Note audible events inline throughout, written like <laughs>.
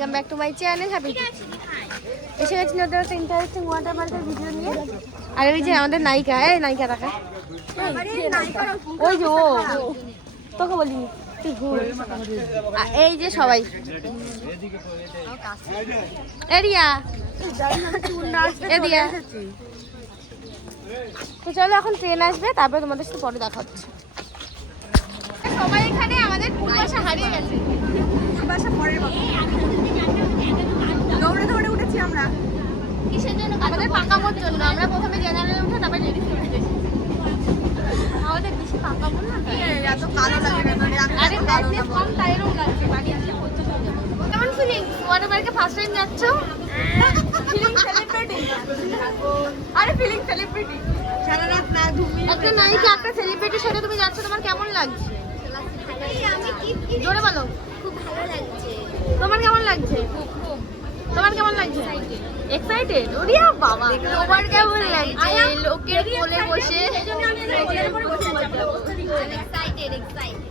Welcome back to my channel happy এসে গেছি নতুন একটা ইন্টারেস্টিং ওয়াটার পার্কের ভিডিও নিয়ে। আর ওই যে আমাদের নায়িকা এই নায়িকা দেখা। ওই যে ও। তোকে বলিনি তুই ভুল। আর এই যে সবাই। এরিয়া এরিয়া তো চলো এখন ট্রেন আসবে তারপরে তোমাদের সাথে পরে দেখা হচ্ছে। সবাই এখানে আমাদের পূর্বাশা হারিয়ে গেছে। বাসা পরের কথা দৌড়ে দৌড়ে উঠেছি আমরা কিসের জন্য আমাদের পাকামোর জন্য আমরা প্রথমে জেনারেলে উঠে তারপরে লেডিস উঠেছি আমাদের বেশি পাকামো না এত কালো লাগে রে? আমি আরে ব্রাইটনেস কম তাই এরকম লাগছে বাড়ি আসলে কেমন ফিলিং ওয়াটার পার্কে ফার্স্ট টাইম যাচ্ছ? ফিলিং সেলিব্রিটি আরে ফিলিং সেলিব্রিটি সারা রাত না ঘুমিয়ে একটা নায়িকা একটা সেলিব্রিটির সাথে তুমি যাচ্ছ তোমার কেমন লাগছে? জোরে বলো। খুব ভালো লাগছে। তোমার কেমন লাগছে? তোমার কেমন লাগছে? এক্সাইটেড ওরিয়া বাবা তোমার কেমন লাগছে? লোকের কোলে বসে। এক্সাইটেড এক্সাইটেড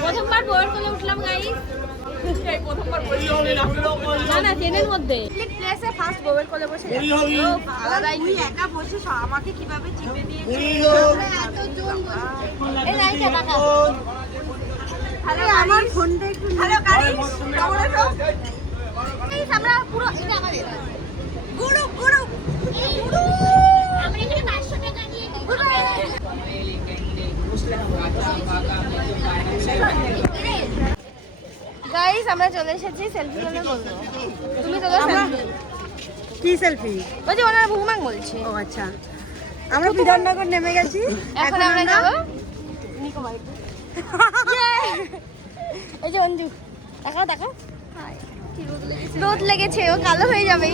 প্রথমবার বউয়ের কোলে উঠলাম গাইস না না ট্রেনের মধ্যে। প্লেসে ফার্স্ট বউয়ের কোলে বসে তুই একা বলছিস আমাকে কীভাবে চিপে দিয়েছে এই নায়িকা টাকা আমার ফোনটা একটু হ্যালো গাড়ি। কেমন আছো গাইস আমরা পুরো এটা আমাদের। গুরু গুরু আমরা এখানে 500 টাকা নিয়ে গাইস আমরা চলে এসেছি সেলফি তোলে বলব। তুমি তোলো সেলফি কি সেলফি ওই যে ওনার বলছে। ও আচ্ছা। আমরা বিধাননগর নেমে গেছি। এখন আমরা যাব? <laughs> নিকো <laughs> <laughs> এই যে অঞ্জু দেখাও দেখাও। রোদ লেগেছে? ও কালো হয়ে যাবে।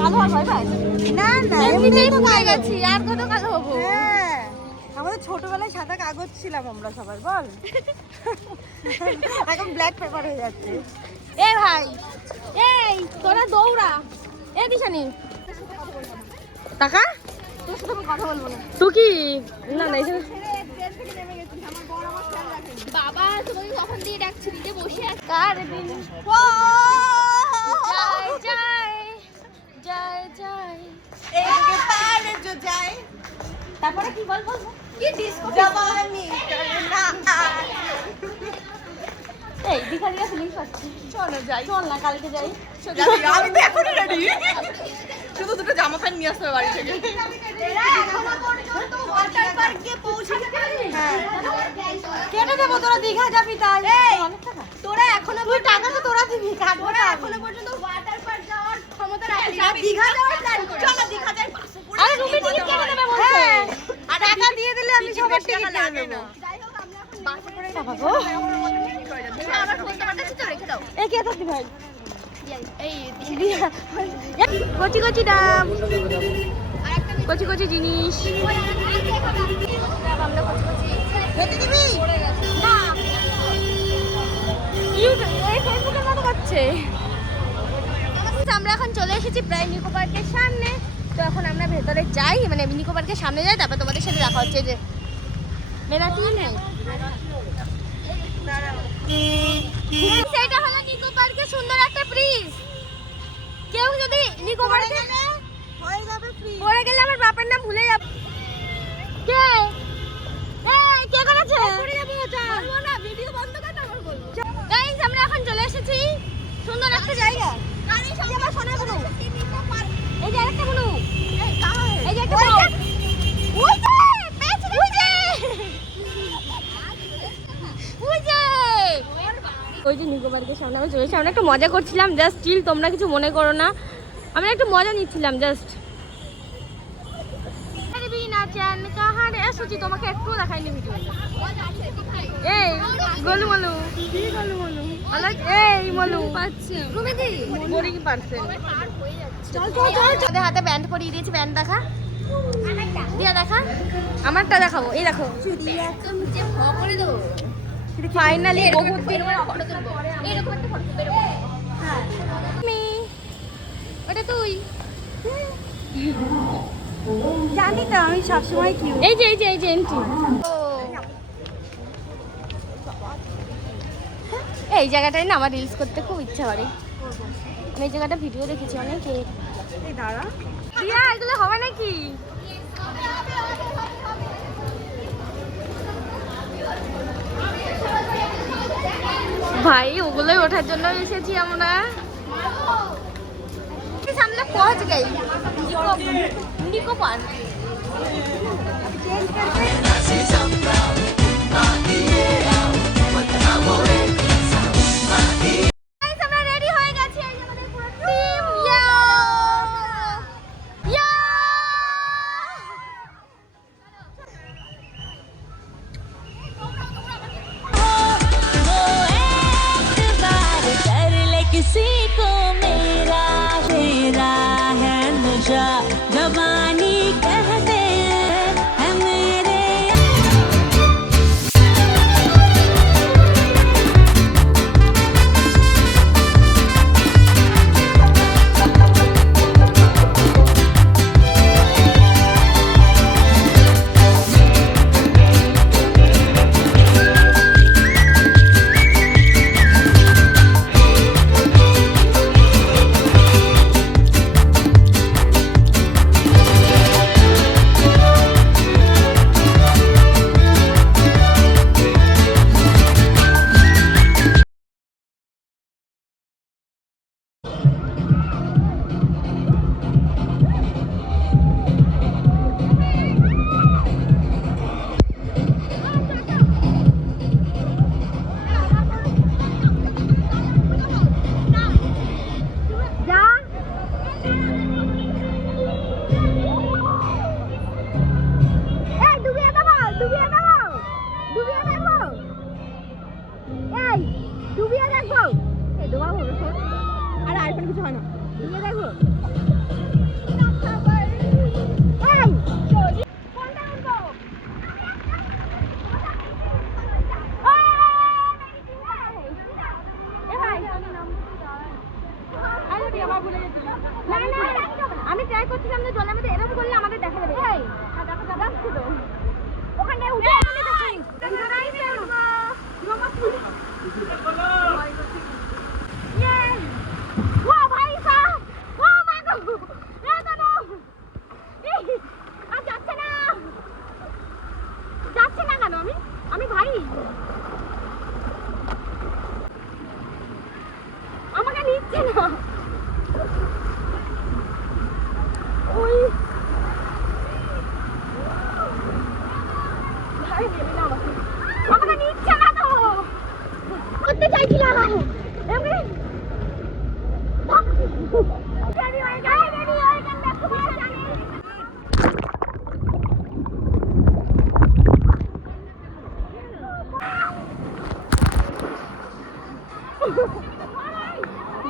কালো আর ভয় পায়। না না এমনিতেই হয়ে গেছি আর কত কালো হব? হ্যাঁ আমাদের ছোটবেলায় সাদা কাগজ ছিলাম আমরা সবাই বল। <laughs> এখন ব্ল্যাক পেপার হয়ে যাচ্ছে। এ ভাই এই তোরা দৌড়া। এ দিশানি। টাকা তোর সাথে কথা বলব না। তুই কি? না না বাবা তোমাকে কখন দিয়ে ডাকছি? নিজে বসে কার তারপরে কি বলব <laughs> এই বিখারিয়া ফিলিংস পাচ্ছি চল না কালকে যাই। আমি তো এখনই রেডি জামা প্যান্ট নিয়ে আসতে হবে বাড়ি থেকে। হ্যাঁ। কেটে দেবো তোরা দীঘা যাবি তাই। তোরা এখনও তুই টাকা তো তোরা দিবি কাটবো না এখনও পর্যন্ত ওয়াটার পার্ক যাওয়ার ক্ষমতা রাখিস দীঘা যাওয়ার প্ল্যান করি। চলো দীঘা যাই আরে রুমে টিকিট কেটে দেবে বলছে। হ্যাঁ। আর টাকা দিয়ে দিলে আমি সবার টিকিট লাগে না। বাবা। গো আমার তো রেখে দাও এ কে ভাই কচি কচি দাম কচি কচি জিনিস আমরা এখন চলে এসেছি প্রায় নিকো পার্কের সামনে। তো এখন আমরা ভেতরে যাই মানে নিকো পার্কের সামনে যাই, তারপর তোমাদের সাথে দেখা হচ্ছে যে মেরা তিন হ্যাঁ সেটা হলো নিকো পার্কের সুন্দর একটা ব্রিজ। কেউ যদি নিকো পার্কে হয়ে যাবে ফ্রি পড়ে গেলে আমার বাপের নাম ভুলে যাবে। কে? কে করেছে? পড়ে যাব বলব না ভিডিও বন্ধ কর তারপর বলব গাইস আমরা এখন চলে এসেছি সুন্দর একটা জায়গা গাড়ি সঙ্গে আমার সোনা বনু এই যে আরেকটা বনু এই যে একটা বনু ওই যে পেয়েছি ওই যে ওই যে ওই যে নিকো পার্কের সামনে আমি চলে এসেছি আমরা একটু মজা করছিলাম জাস্ট স্টিল তোমরা কিছু মনে করো না। আমরা একটু মজা নিচ্ছিলাম জাস্ট নাচান কাহারে তোমাকে একটু দেখাইনি ভিডিও এই গলু মলু। গলু মলু এই মলু। পাচ্ছে তুমি কি বোরিং পারছে চল চল চল। ওদের হাতে ব্যান্ড পরিয়ে দিয়েছি ব্যান্ড দেখা। দিয়া দেখা। আমারটা দেখাবো এই দেখো। একদম যে ভ করে দেবো। ফাইনালি বহুত দিন ওটা তুই। জানি তো আমি সবসময় কিউ এই যে এই যে এই যে এন্ট্রি ও এই জায়গাটায় না আমার রিলস করতে খুব ইচ্ছা করে। আমি এই জায়গাটা ভিডিও দেখেছি অনেকে। দাঁড়া। এগুলো হবে নাকি? ভাই ওগুলোই ওঠার জন্য এসেছি আমরা। সামনে পৌঁছ গই। নিকো পার্ক হয় না ডুবিয়ে โอ้ย আমাকে নিচ্ছে না তো করতে চাইছিলাম আমি ওই গায়ে বেরিয়ে ওই গান দেখতে পাওয়া জানি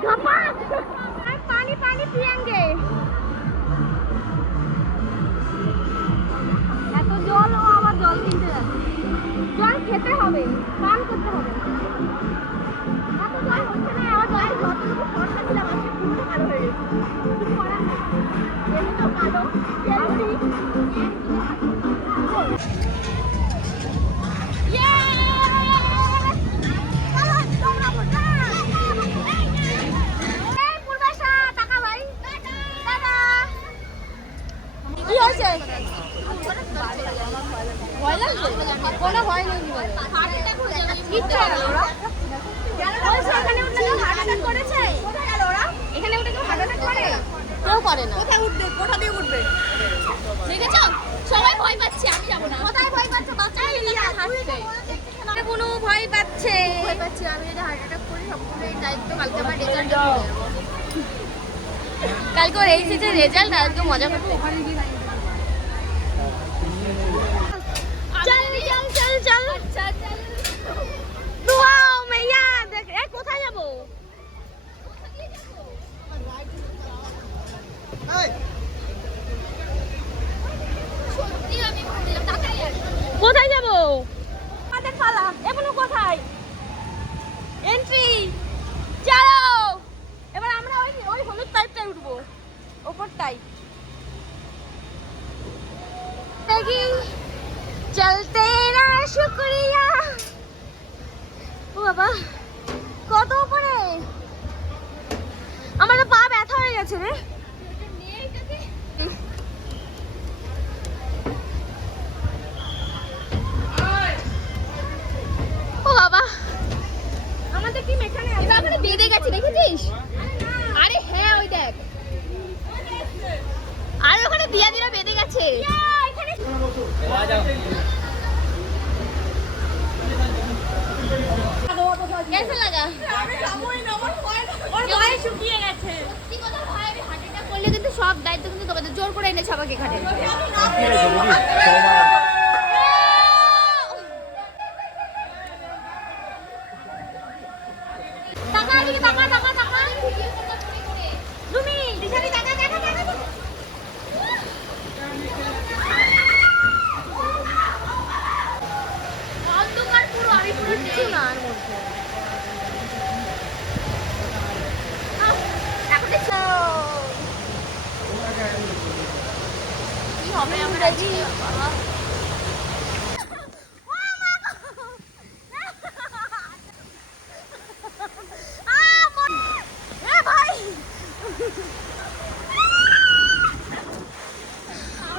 Come on! পিয়াঙ্গে এত জল, ও আবার জল কিনতে যাচ্ছে। জল খেতে হবে, পান করতে হবে। এত জল হচ্ছে না, আবার জল যতটুকু ফর্সা ছিলাম আজকে পুরো কালো হয়ে গেছে। কিছু করার নেই কালো কেউ করে? না। কোথায় উঠবে? কোথা দিয়ে উঠবে? দেখেছ? সবাই ভয় পাচ্ছে আমি যাব না। কোথায় ভয় পাচ্ছে? বাচ্চা কোনো ভয় পাচ্ছে। ভয় পাচ্ছে আমি যদি হার্ট অ্যাটাক করি সম্পূর্ণ এই দায়িত্ব কালকে আমার রেজাল্ট কালকে ওর এইচএস রেজাল্ট আজকে মজা করতে চল চল চল চল ওয়াও মেয়া দেখ এ কোথায় যাব? আমাদের পালা কোথায় এন্ট্রি চলো এবার আমরা ওই ওই হলুদ পাইপটায় উঠবো ওপরটাই দেখি চলতে না শুক্রিয়া ও বাবা গেছে রে ও বাবা আমাদের টিম এখানে এটা ওখানে বেঁধে গেছে দেখেছিস আরে হ্যাঁ ওই দেখ আরে ওখানে দিয়া দিরা বেঁধে গেছে কেসে লাগা ওর ভয়ে শুকিয়ে গেছে সত্যি কথা ভাই আমি হার্ট অ্যাটাক করলে কিন্তু সব দায়িত্ব কিন্তু তোমাদের জোর করে এনেছে আমাকে এখানে টাকা এদিকে টাকা টাকা টাকা তুমি দিশারি টাকা টাকা টাকা অন্ধকার পুরো আমি পুরো কিছু না আর মধ্যে আহ, এখন দেখছ কি হবে আমরা জি ভাই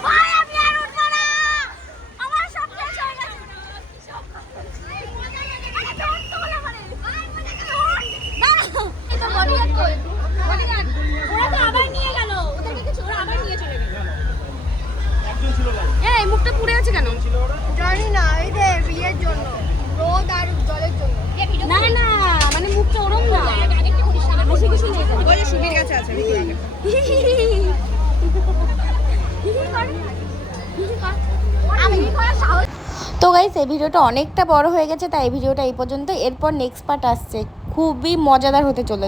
ভাই আমি আর উঠবো না আমার সব শেষ হয়ে গেছে সব আরে ধর তো বলে মানে ধর দাঁড়াও এই তো বডিগার্ড কই বডিগার্ড ওরা তো আবার নিয়ে গেল ওদেরকে কিছু ওরা আবার নিয়ে চলে গেল এই কেন? জানি না এই যে বিয়ের জন্য রোদ আর জলের জন্য। না না মানে মুখটা ওরম না। নিয়ে যাবে সুবির কাছে আছে তো গাইস এই ভিডিওটা অনেকটা বড় হয়ে গেছে তাই এই ভিডিওটা এই পর্যন্ত এরপর নেক্সট পার্ট আসছে। খুবই মজাদার হতে চলেছে।